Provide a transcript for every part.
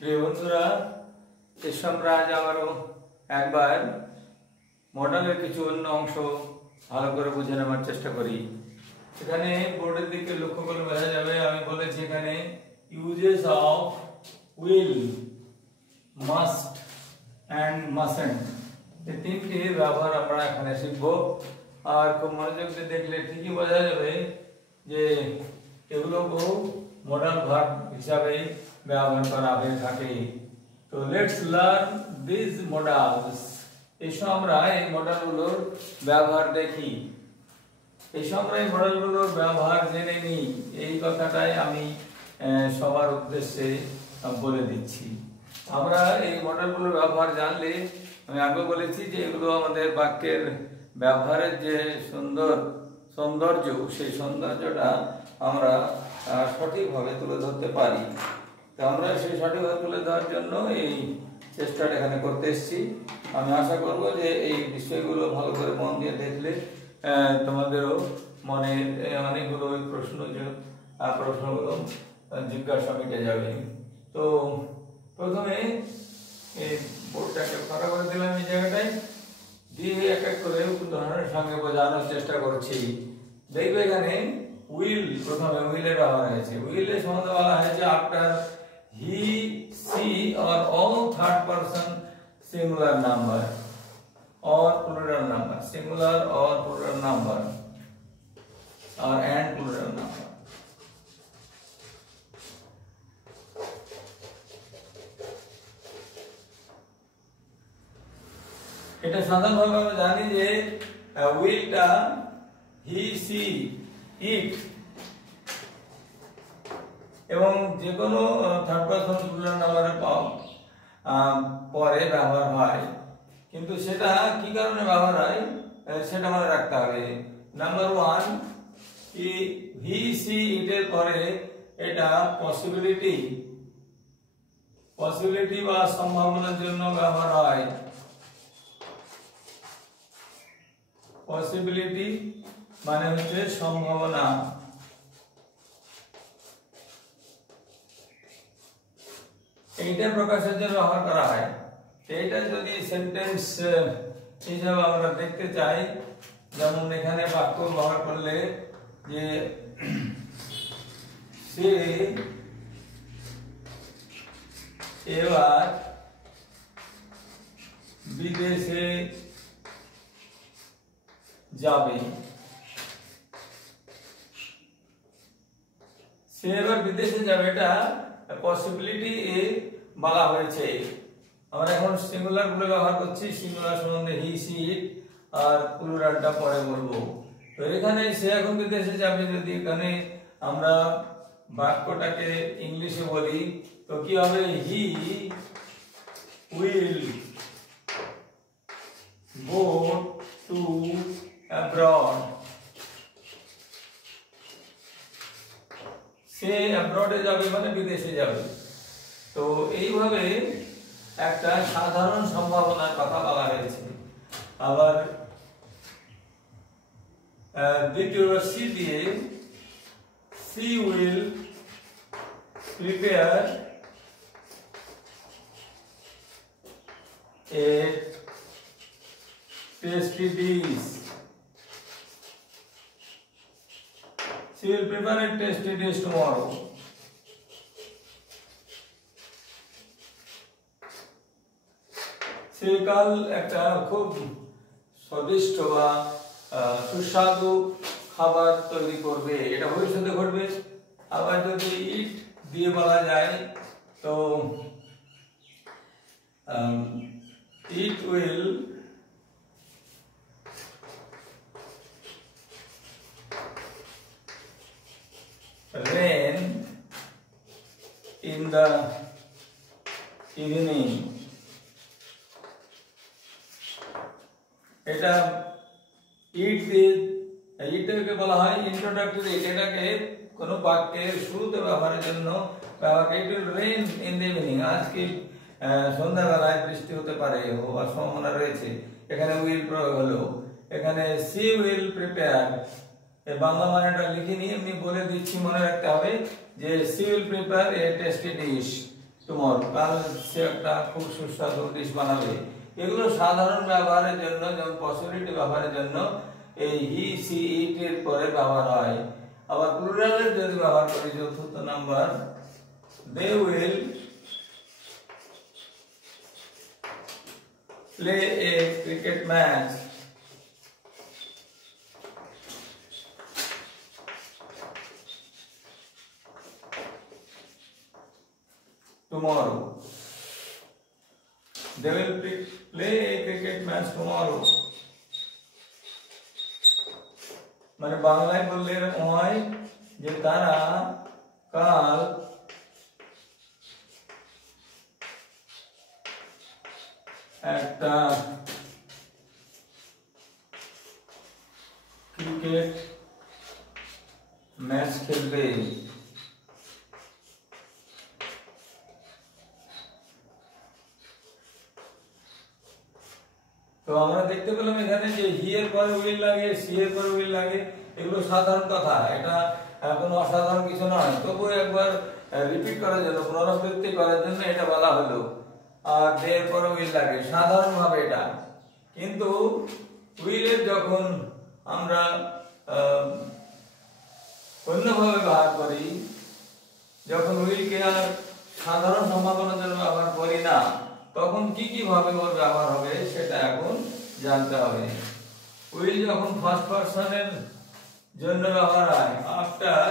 প্রিয় বন্ধুরা, এসো আমরা আজ আবারও একবার মডেলের কিছু অন্য অংশ ভালো করে বুঝে নেওয়ার চেষ্টা করি। এখানে বোর্ডের দিকে লক্ষ্য করলে বোঝা যাবে, আমি বলেছি এখানে uses of will, must and mustn't, এই তিনটি ব্যবহার আমরা এখানে শিখব। আর খুব মনোযোগ দিয়ে দেখলে ঠিকই বোঝা যাবে যে এগুলো বহু মডাল ভার্ব হিসাবে ব্যবহার করা হয়ে থাকে। তো লেটস লার্ন দিস মডেলস। এসো আমরা এই মডেলগুলোর ব্যবহার দেখি, এসো আমরা এই মডেলগুলোর ব্যবহার জেনে নিই। এই কথাটাই আমি সবার উদ্দেশ্যে বলে দিচ্ছি। আমরা এই মডেলগুলোর ব্যবহার জানলে, আমি আগে বলেছি যে এগুলো আমাদের বাক্যের ব্যবহারের যে সৌন্দর্য, সেই সৌন্দর্যটা আমরা সঠিকভাবে তুলে ধরতে পারি। তো আমরা সেই সঠিকভাবে তুলে ধরার জন্য এই চেষ্টাটা এখানে করতে এসেছি। আমি আশা করব যে এই বিষয়গুলো ভালো করে মন দিয়ে দেখলে তোমাদেরও মনে অনেকগুলো ওই প্রশ্নগুলো জিজ্ঞাসা মিটে যাবে। তো প্রথমে এই বোর্ডটাকে ফাঁকা করে দিলাম, এই জায়গাটায় দিয়ে এক এক করে উদাহরণের সঙ্গে বোঝানোর চেষ্টা করছি। দেখবে এখানে উইল, প্রথমে উইলের ব্যবহার হয়েছে। উইলের সম্বন্ধে বলা হয়েছে after he, she or all third person singular number or plural number, singular or plural number or and plural number. এটা সাধারণভাবে আমরা জানি যে উইলটা হি, সি, ইট এবং যে কোনো থার্ড পারসন প্লুরাল নাম্বারের পরে ব্যবহার হয়। কিন্তু সেটা কি কারণে ব্যবহার হয় সেটা মনে রাখতে হবে। নাম্বার ওয়ান, কি হি, সি, ইটের পরে এটা পসিবিলিটি বা সম্ভাবনার জন্য ব্যবহার হয়। পসিবিলিটি মানে হচ্ছে সম্ভাবনা। এইটা প্রকাশের জন্য ব্যবহার করা হয়। এইটা যদি সেন্টেন্স হিসাবে আমরা দেখতে চাই, যেমন এখানে বাক্য ব্যবহার করলে যে সে এবার বিদেশে যাবে, সে এবার বিদেশে যাবে, এটা পসিবিলিটি বলা হয়েছে। আমরা এখন সিঙ্গুলার গুলো ব্যবহার করছি, সিঙ্গুলার সম্বন্ধে হি, সি, ইট, আর প্লুরালটা পরে বলবো। তো এখানে সে এখন বিদেশে যাবে, যদি এখানে আমরা বাক্যটাকে ইংলিশে বলি তো কি হবে? He will go to abroad. সে অ্যাব্রডে যাবে মানে বিদেশে যাবে। তো এইভাবে একটা সাধারণ সম্ভাবনার কথা বলা হয়েছে। আবার দ্বিতীয় সি দিয়ে, she will prepare a tasty dish. She will prepare a tasty dish tomorrow. সে কাল একটা খুব স্বাদিষ্ট বা সুস্বাদু খাবার তৈরি করবে, এটা ভবিষ্যতে ঘটবে। আবার যদি ইট দিয়ে বলা যায় তো it will rain in the evening. এটা ইট দিয়ে, ইটকে বলা হয় ইন্ট্রোডাক্টরি। এটাকে কোনো বাক্যের শুরুতে ব্যবহারের জন্য ব্যবহার। It will rain in the evening, আজকে সন্ধ্যাবেলায় বৃষ্টি হতে পারে, হওয়ার সম্ভাবনা রয়েছে। এখানে উইল প্রয়োগ হলো। এখানে সি উইল প্রিপেয়ার, বাংলা মানেটা লিখে নিয়ে এমনি বলে দিচ্ছি, মনে রাখতে হবে যে she will prepare a tasty dish. Tomorrow, কাল সে একটা খুব সুস্বাদু ডিশ বানাবে। এগুলো সাধারণ ব্যবহারের জন্য, যেমন পসিবিলিটি ব্যবহারের জন্য এই হি সি ইট এর পরে ব্যবহার হয়। আবার প্লুরালের যদি ব্যবহার করি, চতুর্থ number, they will play a cricket match tomorrow. They will play a cricket match tomorrow. মানে বাংলায় বললে এরকম হয় যে তারা কাল একটা ক্রিকেট ম্যাচ খেলবে। তো আমরা দেখতে পেলাম এখানে যে হি এর পরে উইল লাগে, সি এর পরে উইল লাগে, এগুলো সাধারণ কথা, এটা কোনো অসাধারণ কিছু নয়। তবু একবার রিপিট করার জন্য, পুনরাবৃত্তি করার জন্য এটা বলা হলো। আর দে এর পরে উইল লাগে সাধারণ ভাবে এটা, কিন্তু উইলের যখন আমরা অন্যভাবে ব্যবহার করি, যখন উইলকে আর সাধারণ সম্ভাবনার জন্য ব্যবহার করি না, তখন কি কি ভাবে ওর ব্যবহার হবে সেটা এখন জানতে হবে। উইল যখন ফার্স্ট পারসনের জন্য ব্যবহার হয়, after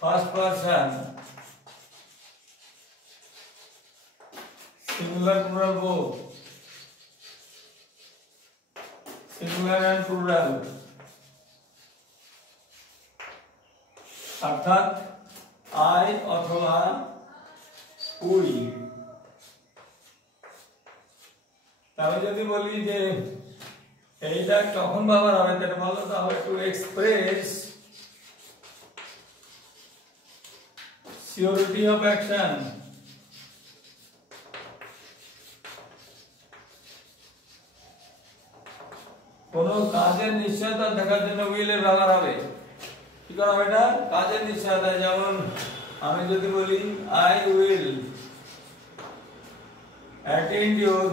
first person singular plural both, singular and plural, অর্থাৎ আই অথবা উই। তাহলে যদি বলি যে এইটা কখন ব্যবহার হবে, যেটা বললো তাহলে to express surety of action, কোন কাজের নিশ্চয়তা দেখার জন্য উইলের ব্যবহার হবে। কি করা হবে এটা? কাজের নিশ্চয়তা। যেমন আমি যদি বলি I will attend your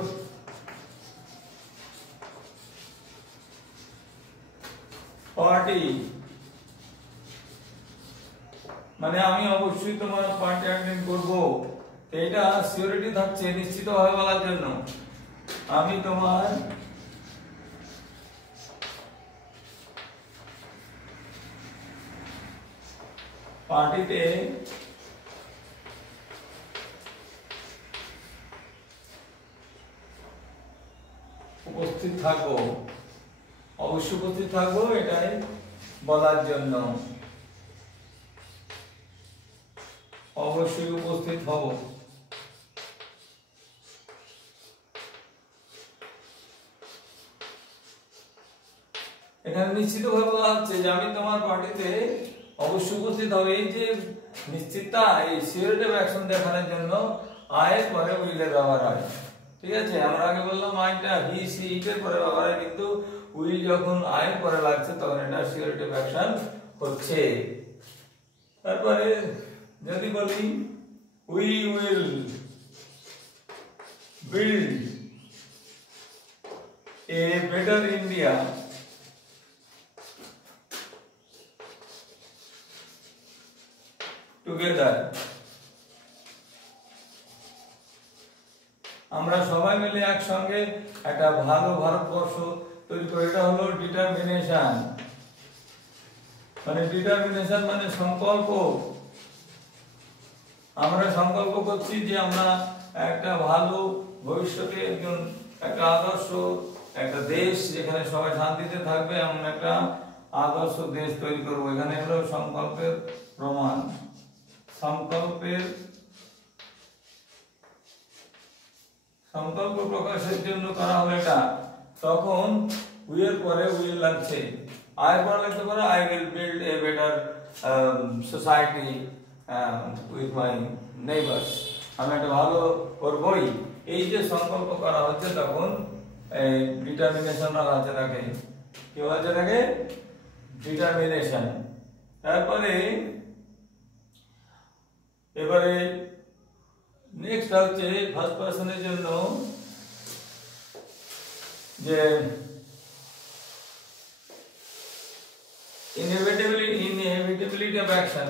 party, মানে আমি অবশ্যই তোমার পার্টি অ্যাটেন্ড করব। এটা সিওরিটি থাকছে নিশ্চিতভাবে বলার জন্য। আমি তোমার পার্টিতে উপস্থিত থাকবো, অবশ্যই উপস্থিত থাকবো, এটাই বলার জন্য। অবশ্যই উপস্থিত হব। এখানে নিশ্চিতভাবে বলা হচ্ছে যে আমি তোমার পার্টিতে অবশ্যই উপস্থিত হবে। এই যে নিশ্চিততা, এই সিওরিটি অফ অ্যাকশন দেখানোর জন্য আয়ের পরে উইলের ব্যবহার হয়। ঠিক আছে, আমরা আগে বললাম আইটা হি সি ইট এর পরে ব্যবহার হয়, কিন্তু উইল যখন আয়ের পরে লাগছে তখন এটা সিওরিটি অফ অ্যাকশন হচ্ছে। তারপরে যদি বলি we will build a better India, together, আমরা সবাই মিলে একসঙ্গে একটা ভালো ভারতবর্ষ তৈরি করে। এটা হলো ডিটারমিনেশন, মানে ডিটারমিনেশন মানে সংকল্প। আমরা সংকল্প করছি যে আমরা একটা ভালো ভবিষ্যতে একজন একটা আদর্শ একটা দেশ যেখানে সবাই শান্তিতে থাকবে এমন একটা আদর্শ দেশ তৈরি করব। এখানে হলো সংকল্পের প্রমাণ, সংকল্প প্রকাশের জন্য করা হলো এটা। তখন উইয়ের পরে উইল লাগছে, আয়ের পরে লাগতে পারে I will build a better society with my neighbours, আমি একটা ভালো করবই। এই যে সংকল্প করা হচ্ছে তখন এই ডিটারমিনেশন আছে, তাকে কি বলছে, তাকে ডিটারমিনেশন। তারপরে এবারে নেক্সট হচ্ছে ফার্স্ট পারসনের জন্য যে inevitability of action,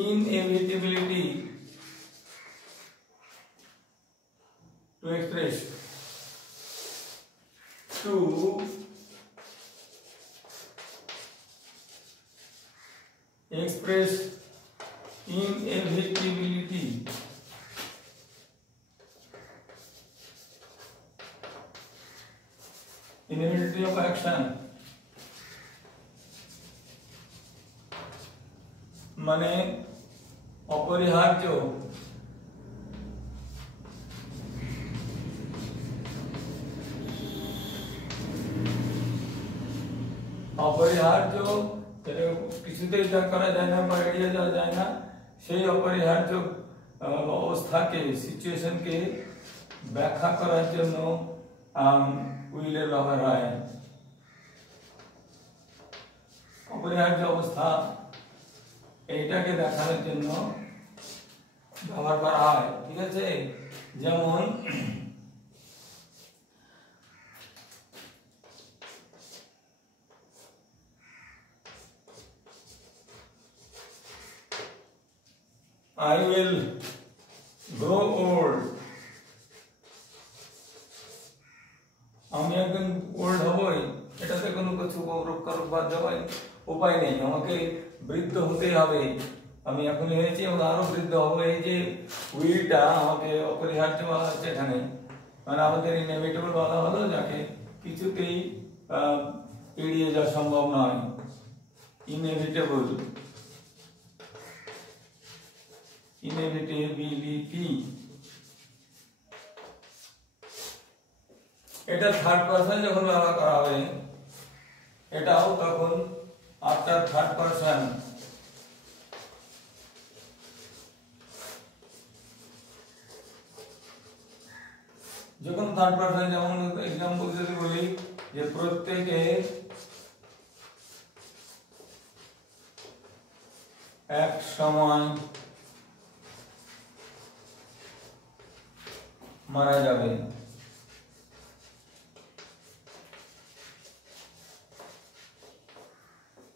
inevitability to express inevitability of action মানে অপরিহার্য কিছুতেই তা করা যায় না বা এড়িয়ে যাওয়া যায় না, সেই অপরিহার্য অবস্থাকে সিচুয়েশনকে ব্যাখ্যা করার জন্য উইলের ব্যবহার হয়। অপরিহার্য অবস্থা এইটাকে দেখানোর জন্য ব্যবহার করা হয়, ঠিক আছে। যেমন I will grow old, আমি একদিন ওল্ড হবই, এটাতে কোনো কিছু উপায় নেই, আমাকে বৃদ্ধ হতেই হবে, আমি এখনই হয়েছি এবং আরো বৃদ্ধ হবো। এই যে উইলটা আমাকে অপরিহার্য বলা হচ্ছে এখানে, মানে আমাদের ইনএভিটেবল বলা হলো, যাকে কিছুতেই এড়িয়ে যাওয়া সম্ভব নয়, ইনএভিটেবল, ইনএভিটেবিলিটি। এটা থার্ড পারসন যখন ব্যবহার করা হবে, এটাও তখন আফটার থার্ড পারসন। যখন থার্ড পারসন, যেমন এক্সাম্পল যদি বলি যে প্রত্যেকে এক সময় মারা যাবে,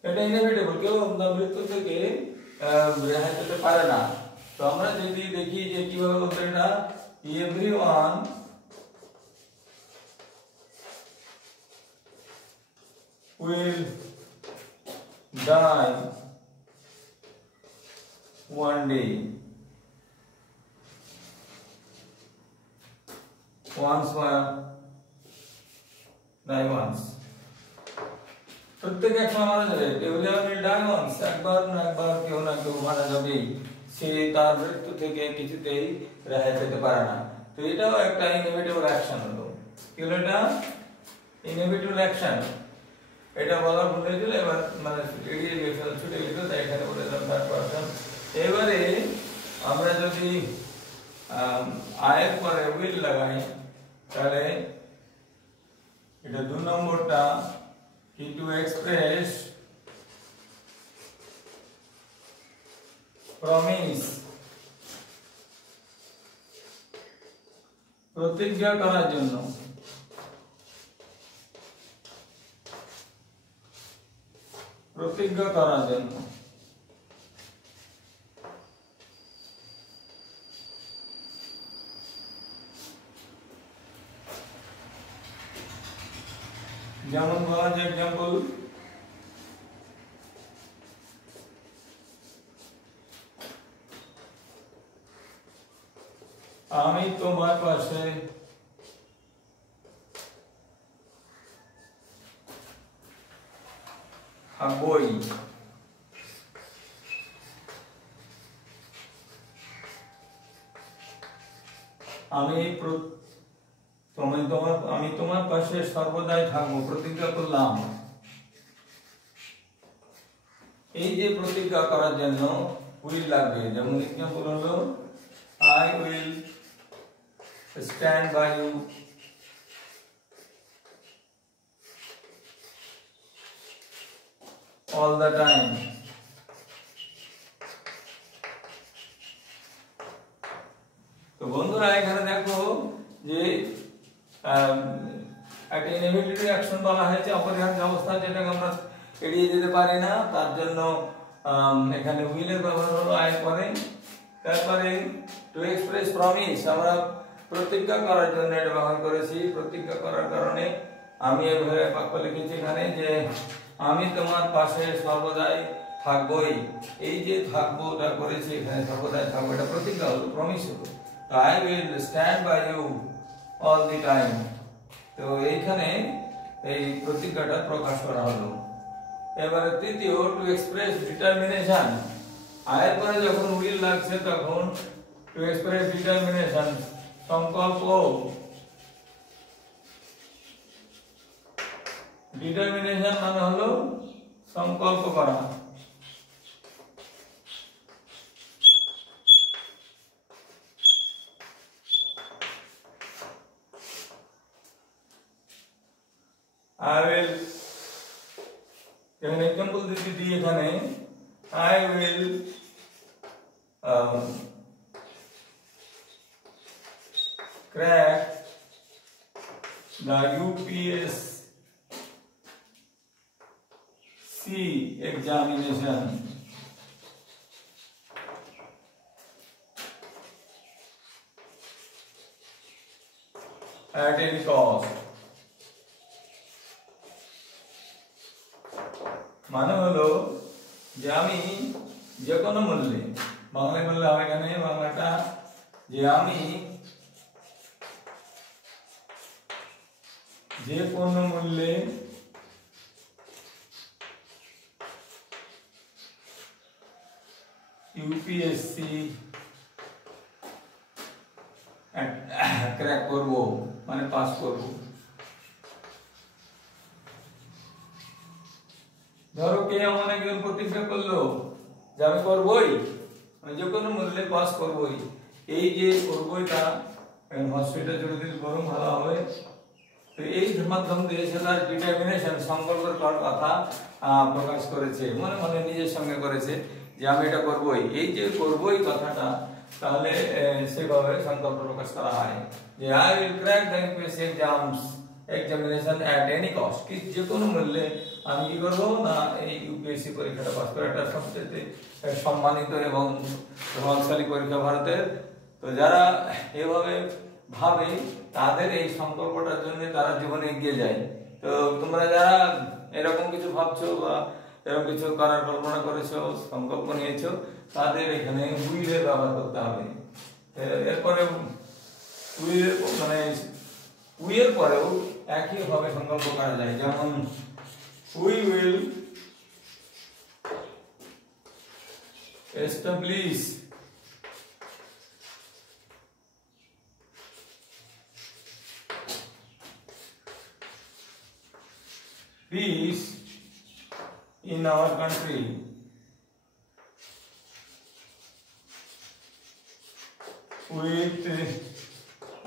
এটা ইনএভিটেবল, কেউ মৃত্যু থেকে রেহাই পেতে পারে না। তো আমরা যদি দেখি যে কিভাবে বলতে, এটা everyone will die one day, once die once, প্রত্যেক এক সময় মারা যাবে, everyone will die once, একবার না একবার কেউ না কেউ মারা যাবে, সে তার মৃত্যু থেকে কিছুতেই রেহাই পেতে পারে না। তো এটাও একটা ইনএভিটেবল অ্যাকশন হলো, কি হলো এটা? Inevitable action. এটা বলার ভুলে গেলে এবার মানে এড়িয়ে গেছে, ছুটে গেছে, তাই এখানে বলে দিলাম থার্ড পারসন। এবারে আমরা যদি আয়ের পরে উইল লাগাই, তাহলে এটা 2 নম্বরটা কি, টু এক্সপ্রেস প্রমিস, প্রতিজ্ঞা করার জন্য, প্রতিজ্ঞা করার জন্য। যেমন বলা যায় এক্সাম্পল, আমি তোমার পাশে থাকবই, আমি তোমার পাশে সর্বদাই থাকবো, প্রতিজ্ঞা করলাম। এই যে প্রতিজ্ঞা করার জন্য উইল লাগবে, যেমন এক্সাম্পল হলো I will stand by you all the time, বন্ধুরা এখানে দেখো যে একটা ইনএভিটেবল অ্যাকশন বলা হয়েছে, অপরিহার্য অবস্থা যেটাকে আমরা এড়িয়ে যেতে পারি না, তার জন্য এখানে উইলের ব্যবহার হলো আয়ের পরে। তারপরে টু এক্সপ্রেস প্রমিস, আমরা প্রতিজ্ঞা করার জন্য এটা ব্যবহার করেছি। প্রতিজ্ঞা করার কারণে আমি এভাবে বাক্য লিখেছি এখানে যে আমি তোমার পাশে সর্বদাই থাকবই। এই যে থাকবোটা করেছি এখানে, সর্বদাই থাকবো, এটা প্রতিজ্ঞা হলো, প্রমিস হলো। তো I will stand by you all the time. তো এইখানে এই প্রতিজ্ঞাটা প্রকাশ করা হলো। এবারে তৃতীয়, টু এক্সপ্রেস ডিটারমিনেশন। আয়ের পরে যখন উইল লাগছে তখন টু এক্সপ্রেস ডিটারমিনেশন, সংকল্প। ডিটারমিনেশন মানে হলো সংকল্প করা। I will, এখানে এক্সাম্পল দিচ্ছি এখানে, I will crack the UPSC examination at any cost। মানে হলো যে আমি যে কোনো মূল্যে, বাংলায় বললে হবে এখানে বাংলাটা, যে আমি যে কোনো মূল্যে ইউপিএসসি ক্র্যাক করব, মানে পাস করব। ধরো কে এমন একজন প্রতিজ্ঞা করলো যে আমি করবই, যে কোনো মূল্যে পাস করবই। এই যে করবইটা হসপিটাল জুড়ে দিলে বরং ভালো হবে। তো এই মাধ্যম দিয়ে সে তার ডিটারমিনেশন, সংকল্পের কথা প্রকাশ করেছে, মনে মনে নিজের সঙ্গে করেছে যে আমি এটা করবই। এই যে করবই কথাটা, তাহলে সেভাবে সংকল্প প্রকাশ করা হয় যে I will crack the UPSC examination at any cost, কি যে কোনো মূল্যে আমি কি করবো না এই ইউপিএসসি পরীক্ষাটা পাস করে। এটা সবচেয়ে সম্মানিত এবং প্রভাবশালী পরীক্ষা ভারতের। তো যারা এভাবে ভাবে তাদের এই সংকল্পটার জন্য তারা জীবনে এগিয়ে যায়। তো তোমরা যারা এরকম কিছু ভাবছো বা এরকম কিছু করার কল্পনা করেছো, সংকল্প নিয়েছো, তাদের এখানে উইলের ব্যবহার করতে হবে। এরপরে উইলের মানে উইলের পরেও একই ভাবে সংকল্প করা যায়, যেমন we will establish peace in our country with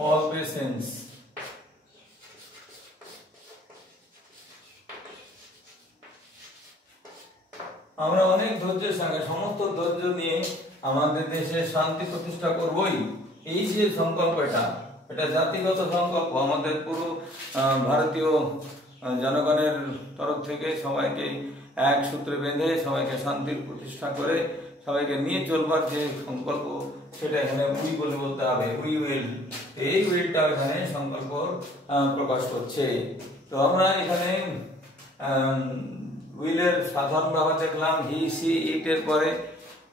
all patience। আমরা অনেক ধৈর্যের সঙ্গে, সমস্ত ধৈর্য নিয়ে আমাদের দেশে শান্তি প্রতিষ্ঠা করবই। এই যে সংকল্পটা, এটা জাতিগত সংকল্প, আমাদের পুরো ভারতীয় জনগণের তরফ থেকে সবাইকে এক সূত্রে বেঁধে সবাইকে শান্তির প্রতিষ্ঠা করে সবাইকে নিয়ে চলবার যে সংকল্প, সেটা এখানে উই বলে বলতে হবে, উই উইল। এই উইলটা এখানে সংকল্প প্রকাশ করছে। তো আমরা এখানে উইলের সাধারণ ব্যবহার দেখলাম, হি সি ইট এর পরে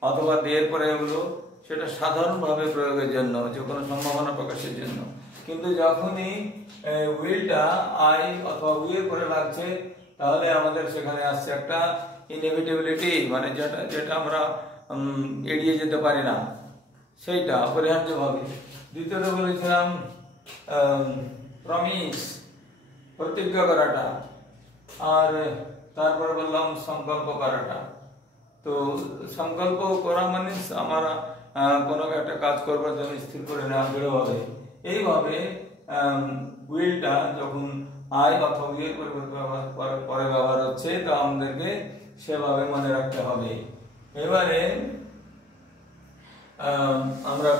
অথবা দে এর পরে হলো, সেটা সাধারণভাবে প্রয়োগের জন্য, যে কোনো সম্ভাবনা প্রকাশের জন্য। কিন্তু যখনই উইলটা আই অথবা উই এর পরে লাগছে, তাহলে আমাদের সেখানে আসছে একটা ইনএভিটেবিলিটি, মানে যেটা আমরা এড়িয়ে যেতে পারি না, সেইটা অপরিহার্যভাবে। দ্বিতীয়টা বলেছিলাম প্রমিস, প্রতিজ্ঞা করাটা, আর তারপরে বললাম সংকল্প করাটা। তো সংকল্প করা মানে আমরা কোনো একটা কাজ করবার জন্য স্থির করে নেওয়া দৃঢ়ভাবে। এইভাবে উইলটা যখন আই অথবা উইয়ের পরে ব্যবহার হচ্ছে, তা আমাদেরকে সেভাবে মনে রাখতে হবে। এবারে আমরা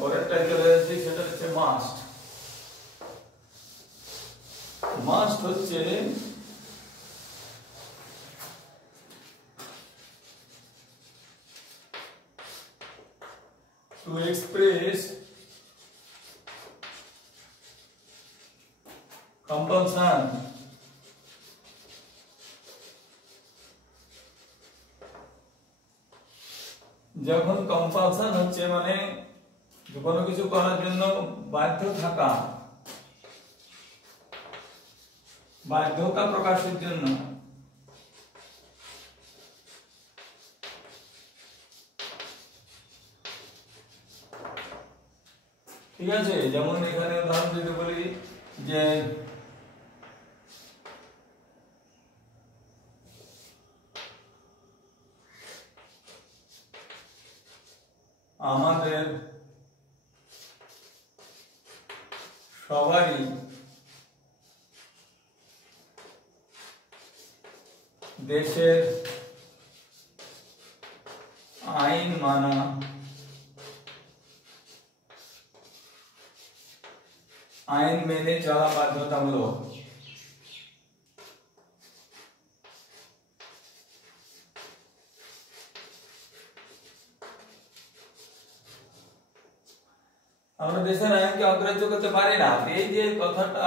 পরেরটায় চলে যাচ্ছি, সেটা হচ্ছে মাস্ট। মাস্ট হচ্ছে টু এক্সপ্রেস compulsion যখন কম্পালশন হচ্ছে মানে কোনো কিছু করার জন্য বাধ্য থাকা, বাধ্যতা প্রকাশের জন্য। ঠিক আছে, যেমন এখানে উদাহরণ দিতে বলি যে আমাদের সবারই দেশের আইন মানা আইন মেনে চলা বাধ্যতামূলক। আমরা দেশের আইনকে অগ্রাহ্য করতে পারি না, এই যে কথাটা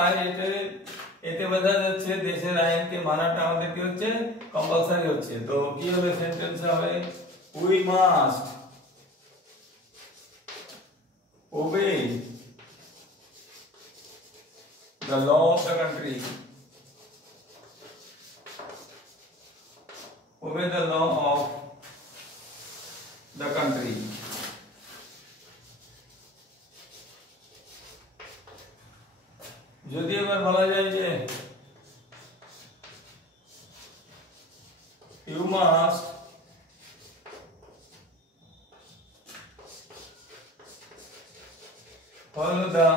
এতে বোঝা যাচ্ছে দেশের আইনকে মানাটা আমাদের কি হচ্ছে, কম্পালসারি হচ্ছে। তো কি হবে, সেন্টেন্স হবে উই মাস্ট ওবে the law of the country, obey the law of the country। যদি এবার বলা যায় যে you must follow the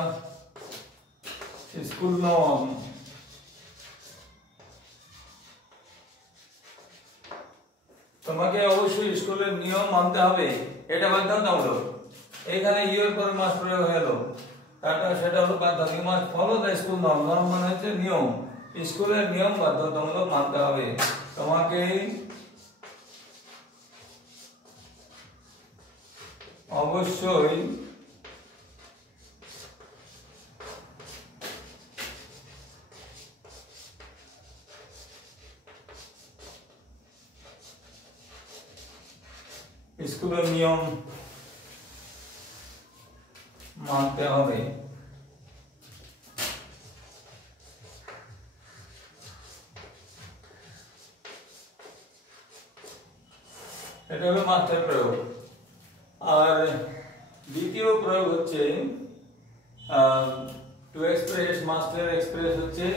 school norm, তোমাকে অবশ্যই স্কুলের নিয়ম মানতে হবে, এটা বাধ্যতামূলক। এখানে ইউর পরে মাস প্রয়োগ হলো, সেটা হলো বাধ্যতা। You must follow the school norm, norm মানে হচ্ছে নিয়ম, স্কুলের নিয়ম বাধ্যতামূলক মানতে হবে তোমাকে, অবশ্যই স্কুলের নিয়ম মানতে হবে। এটা হলো মাস্টের প্রয়োগ। আর দ্বিতীয় প্রয়োগ হচ্ছে টু এক্সপ্রেস, মাস্টার এক্সপ্রেস হচ্ছে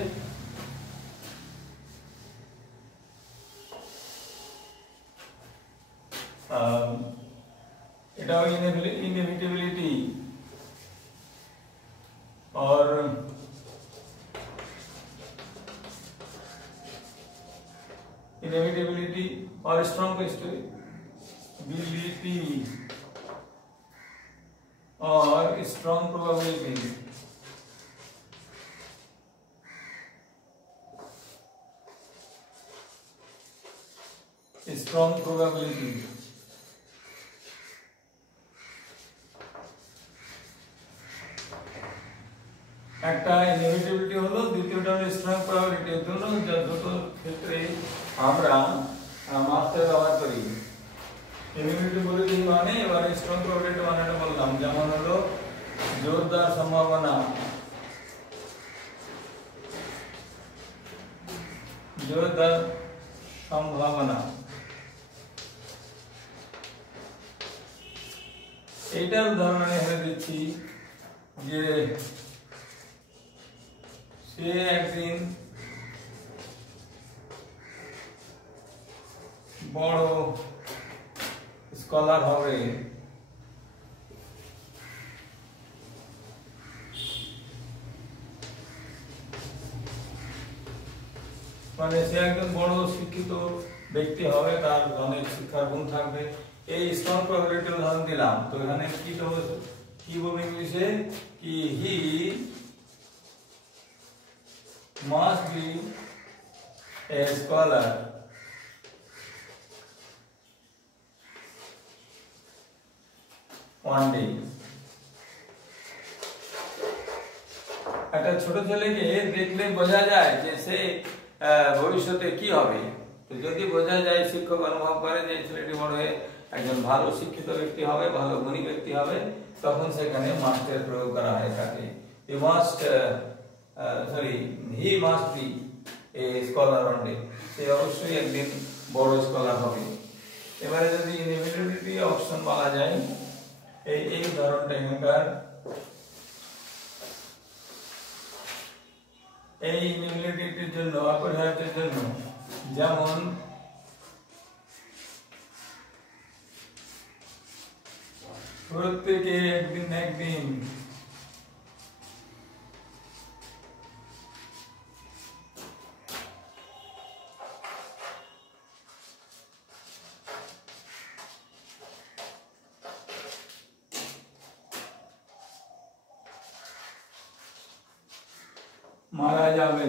এটা ইনএভিটেবিলিটি और inevitability और strong probability और strong probability। strong probability একটা ইনএভিটেবিলিটি হলো, দ্বিতীয়টা হলো স্ট্রং প্রবাবিলিটি। দুটো ক্ষেত্রে আমরা মাস্টার ব্যবহার করি। ইনএভিটেবিলিটি মানে, এবার স্ট্রং প্রবাবিলিটি মানেটা বললাম, যেমন হলো জোরদার সম্ভাবনা, জোরদার সম্ভাবনা। এইটার উদাহরণ এখানে দিচ্ছি যে সে একদিন বড় স্কলার হবে। মানে সে একজন বড় শিক্ষিত ব্যক্তি হবে, তার অনেক শিক্ষার গুণ থাকবে। এই স্ট্রং প্রবাবিলিটি উদাহরণ দিলাম। তো এখানে কি কি বলবো ইংলিশে, কি হি must be a scholar. One day. একটা ছোট ছেলেকে দেখলে বোঝা যায় যে সে ভবিষ্যতে কি হবে। তো যদি বোঝা যায়, শিক্ষক অনুভব করে যে ছেলেটি বড় হয়ে একজন ভালো শিক্ষিত ব্যক্তি হবে, ভালো গুণী ব্যক্তি হবে, তখন সেখানে মাস্টের প্রয়োগ করা হয় থাকে। You must he must be a scholar one day. সে অবশ্যই একদিন বড় স্কলার হবে। এবারে যদি ইনএভিটেবিলিটি অপশন বলা যায়, এই উদাহরণটা এখানকার, এই ইনএভিটেবিলিটির জন্য, অপরিহার্যের জন্য, যেমন প্রত্যেকে একদিন না একদিন মারা যাবে।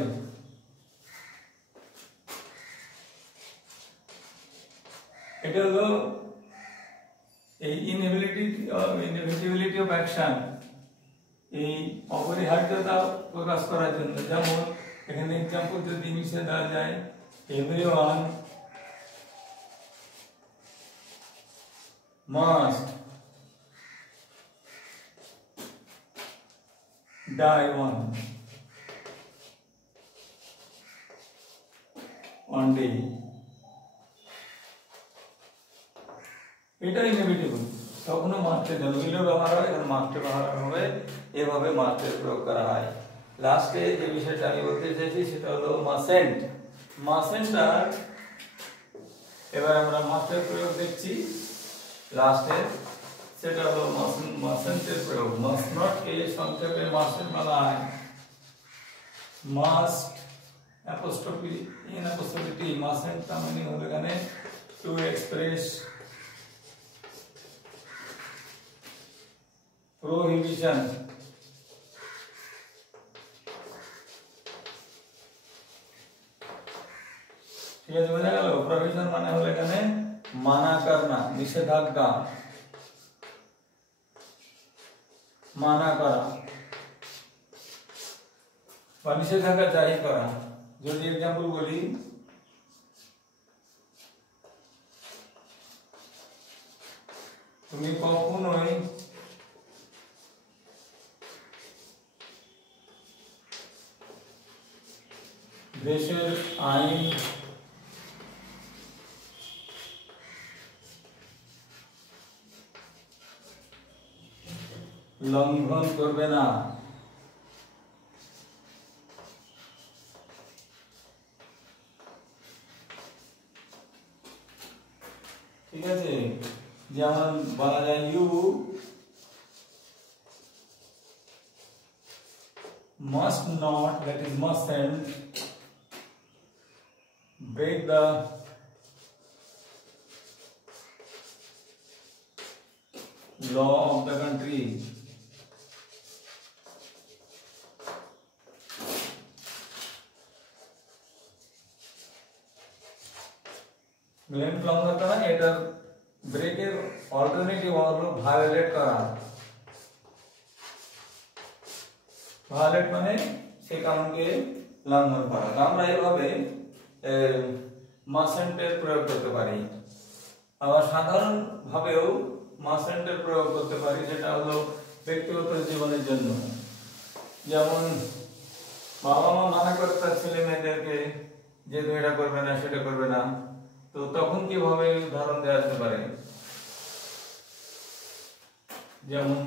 এটা হলো এই ইনএভিটেবিলিটি অফ অ্যাকশন, এই অপরিহার্যতা প্রকাশ করার জন্য। যেমন এখানে এক্সাম্পল যদি ইংলিশে দেওয়া যায়, everyone must die one day। এটা ইনএভিটেবল, তখনও মাস্টের জন্য উইলের ব্যবহার হয়, এখন মাস্টের ব্যবহার হবে, এভাবে মাস্টের প্রয়োগ করা হয়। লাস্টে যে বিষয়টা আমি বলতে চাইছি সেটা হলো মাসেন্ট। মাসেন্টার, এবার আমরা মাস্টের প্রয়োগ দেখছি লাস্টে, সেটা হলো মাসেন্টের প্রয়োগ। মাস্ট নট কে সংক্ষেপে মাসেন্ট বলা হয়। মাস্ট অ্যাপোস্ট্রফি ইন অ্যাপোস্ট্রফি টি, মাসেন্ট তার মানে হলো এখানে টু এক্সপ্রেস প্রোহিবিশন। ঠিক আছে, বোঝা গেল? প্রোহিবিশন মানে হলো এখানে মানা করনা, নিষেধাজ্ঞা, মানা করা বা নিষেধাজ্ঞা জারি করা। যদি এক্সাম্পল বলি, তুমি কখনোই দেশের আইন লঙ্ঘন করবে না। ঠিক আছে, যেমন বলা যায় you must not, that is mustn't, break the law of the country। লঙ্ঘন করা, এটা ব্রেকের অল্টারনেটিভ হলো ভায়োলেট করা। ভায়োলেট মানে সে কানুনকে লঙ্ঘন করা। আমরা এইভাবে মাসেন্টের প্রয়োগ করতে পারি। আবার সাধারণ ভাবেও মাসেন্টের প্রয়োগ করতে পারি, যেটা হলো ব্যক্তিগত জীবনের জন্য। যেমন বাবা মা মানা করে তার ছেলে মেয়েদেরকে যে তুমি এটা করবে না, সেটা করবে না, তো তখন কিভাবে উদাহরণ দেওয়া যেতে পারে? যেমন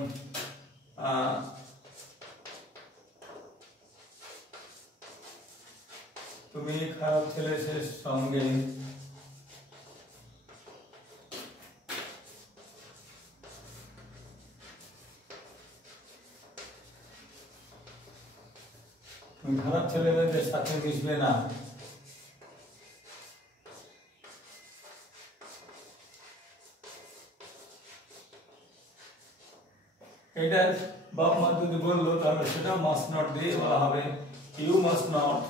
তুমি খারাপ ছেলের সঙ্গে খারাপ ছেলে মেয়েদের সাথে মিশবে না। এটা বাপ মা যদি বললো তাহলে সেটা মাস্ট নট দিয়ে বলা হবে you must not,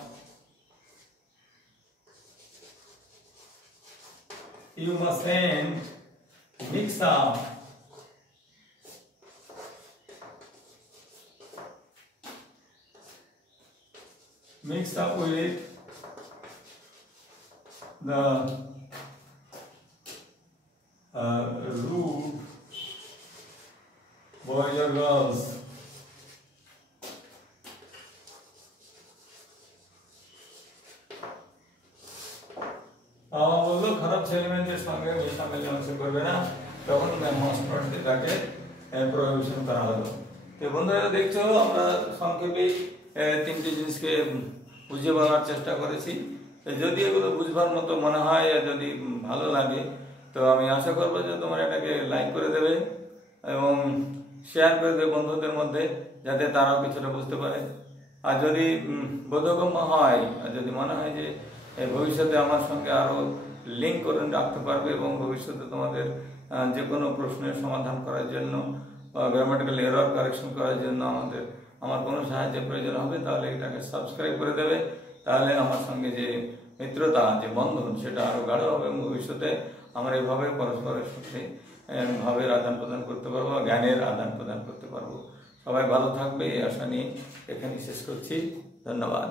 you mustn't mix up with the rude boys or girls. বললো খারাপ ছেলেমেয়েদের সঙ্গে মেলামেশা করবে না, তখন তাকে প্রহিবিশন করা হলো। তো বন্ধুরা দেখছো আমরা সংক্ষেপে তিনটি জিনিসকে বুঝিয়ে বলার চেষ্টা করেছি। যদি এগুলো বুঝবার মতো মনে হয় আর যদি ভালো লাগে তো আমি আশা করবো যে তোমরা এটাকে লাইক করে দেবে এবং শেয়ার করে দেবে বন্ধুদের মধ্যে, যাতে তারাও কিছুটা বুঝতে পারে। আর যদি বোধগম্য হয় আর যদি মনে হয় যে ভবিষ্যতে আমার সঙ্গে আরও লিঙ্ক করে রাখতে পারবে এবং ভবিষ্যতে তোমাদের যে কোনো প্রশ্নের সমাধান করার জন্য বা গ্রামাটিক্যাল এরর কারেকশন করার জন্য আমার কোনো সাহায্যের প্রয়োজন হবে, তাহলে এটাকে সাবস্ক্রাইব করে দেবে। তাহলে আমার সঙ্গে যে মিত্রতা, যে বন্ধন, সেটা আরও গাঢ় হবে এবং ভবিষ্যতে আমরা এভাবে পরস্পরের সাথে ভাবের আদান প্রদান করতে পারবো, জ্ঞানের আদান প্রদান করতে পারবো। সবাই ভালো থাকবে এই আশা নিয়ে এখানেই শেষ করছি। ধন্যবাদ।